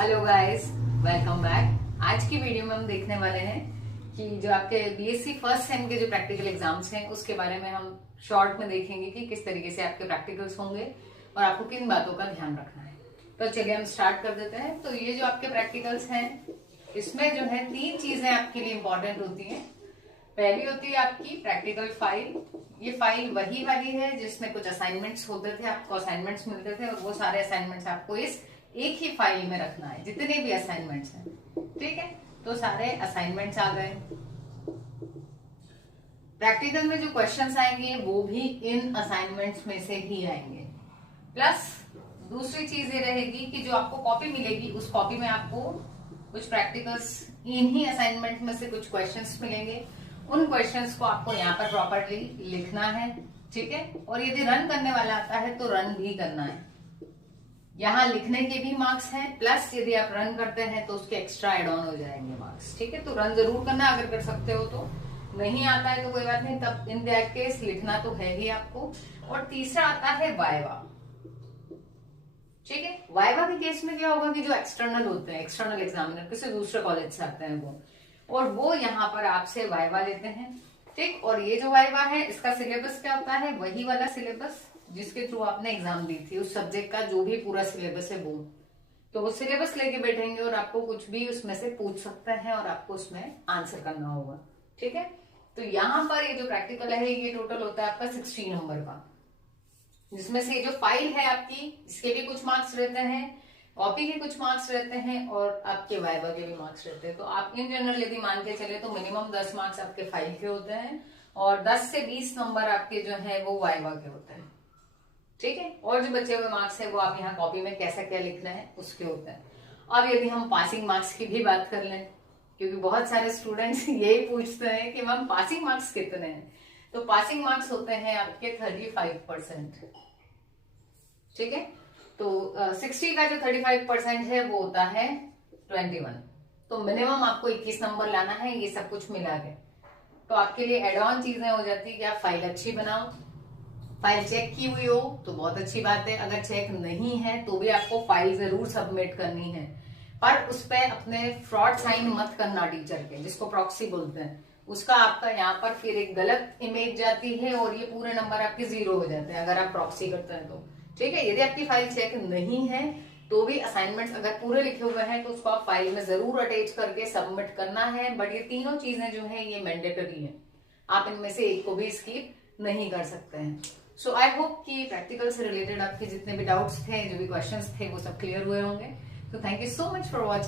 Hello guys, welcome back. आज की video में हम देखने वाले हैं कि जो आपके बीएससी फर्स्ट सेम के जो प्रैक्टिकल एग्जाम्स हैं उसके बारे में हम शॉर्ट में देखेंगे कि किस तरीके से आपके प्रैक्टिकल्स होंगे और आपको किन बातों का ध्यान रखना है। तो चलिए हम स्टार्ट कर देते हैं। तो ये जो आपके प्रैक्टिकल्स हैं इसमें जो है 3 चीजें आपके लिए इंपॉर्टेंट होती हैं। पहली होती है आपकी प्रैक्टिकल फाइल। ये फाइल वही वाली है जिसमें कुछ असाइनमेंट्स होते थे, आपको असाइनमेंट्स मिलते थे और वो सारे असाइनमेंट्स आपको इस एक ही फाइल में रखना है, जितने भी असाइनमेंट्स हैं। ठीक है, तो सारे असाइनमेंट्स आ गए। प्रैक्टिकल में जो क्वेश्चंस आएंगे वो भी इन असाइनमेंट्स में से ही आएंगे। प्लस दूसरी चीज ये रहेगी कि जो आपको कॉपी मिलेगी उस कॉपी में आपको कुछ प्रैक्टिकल्स इन्हीं असाइनमेंट में से कुछ क्वेश्चंस मिलेंगे। उन क्वेश्चंस को आपको यहाँ पर प्रॉपरली लिखना है। ठीक है, और यदि रन करने वाला आता है तो रन भी करना है। यहाँ लिखने के भी मार्क्स हैं, प्लस यदि आप रन करते हैं तो उसके एक्स्ट्रा एड ऑन हो जाएंगे मार्क्स। ठीक है, तो रन जरूर करना अगर कर सकते हो तो। नहीं आता है तो कोई बात नहीं, तब इन दैट केस लिखना तो है ही आपको। और तीसरा आता है वाइवा। ठीक है, वाइवा के केस में क्या होगा कि जो एक्सटर्नल होते हैं, एक्सटर्नल एग्जामिनर किसी दूसरे कॉलेज से आते हैं वो यहाँ पर आपसे वाइवा लेते हैं। ठीक, और ये जो वाइवा है इसका सिलेबस क्या होता है, वही वाला सिलेबस जिसके थ्रू आपने एग्जाम दी थी, उस सब्जेक्ट का जो भी पूरा सिलेबस है वो। तो वो सिलेबस लेके बैठेंगे और आपको कुछ भी उसमें से पूछ सकते हैं और आपको उसमें आंसर करना होगा। ठीक है, तो यहाँ पर ये जो प्रैक्टिकल है ये टोटल होता है आपका 60 नंबर का, जिसमें से जो फाइल है आपकी इसके भी कुछ मार्क्स रहते हैं, कॉपी के कुछ मार्क्स रहते हैं और आपके वाइवा के भी मार्क्स रहते हैं। तो आप इन जनरल यदि मान के चले तो मिनिमम 10 मार्क्स आपके फाइल के होते हैं और 10 से 20 नंबर आपके जो है वो वाइवा के होते हैं। ठीक है, और जो बचे हुए मार्क्स है वो आप यहाँ कॉपी में कैसा क्या लिखना है उसके होते हैं। अब यदि हम पासिंग मार्क्स की भी बात कर लें, क्योंकि बहुत सारे स्टूडेंट्स यही पूछते हैं कि मैम पासिंग मार्क्स कितने हैं, तो पासिंग मार्क्स होते हैं आपके 35%। ठीक है, तो 60 का जो 35% है वो होता है 21। तो मिनिमम आपको 21 नंबर लाना है, ये सब कुछ मिला के। तो आपके लिए एड ऑन चीजें हो जाती है कि आप फाइल अच्छी बनाओ, फाइल चेक की हुई हो तो बहुत अच्छी बात है, अगर चेक नहीं है तो भी आपको फाइल जरूर सबमिट करनी है, पर उस पर अपने फ्रॉड साइन मत करना टीचर के, जिसको प्रॉक्सी बोलते हैं। उसका आपका यहाँ पर फिर एक गलत इमेज जाती है और ये पूरे नंबर आपके 0 हो जाते हैं अगर आप प्रॉक्सी करते हैं तो। ठीक है, यदि आपकी फाइल चेक नहीं है तो भी असाइनमेंट्स अगर पूरे लिखे हुए हैं तो उसको आप फाइल में जरूर अटैच करके सबमिट करना है। बट ये तीनों चीजें जो है ये मैंडेटरी है, आप इनमें से एक को भी स्किप नहीं कर सकते हैं। सो आई होप कि प्रैक्टिकल से रिलेटेड आपके जितने भी डाउट्स थे, जो भी क्वेश्चंस थे वो सब क्लियर हुए होंगे। तो thank you so much for watching.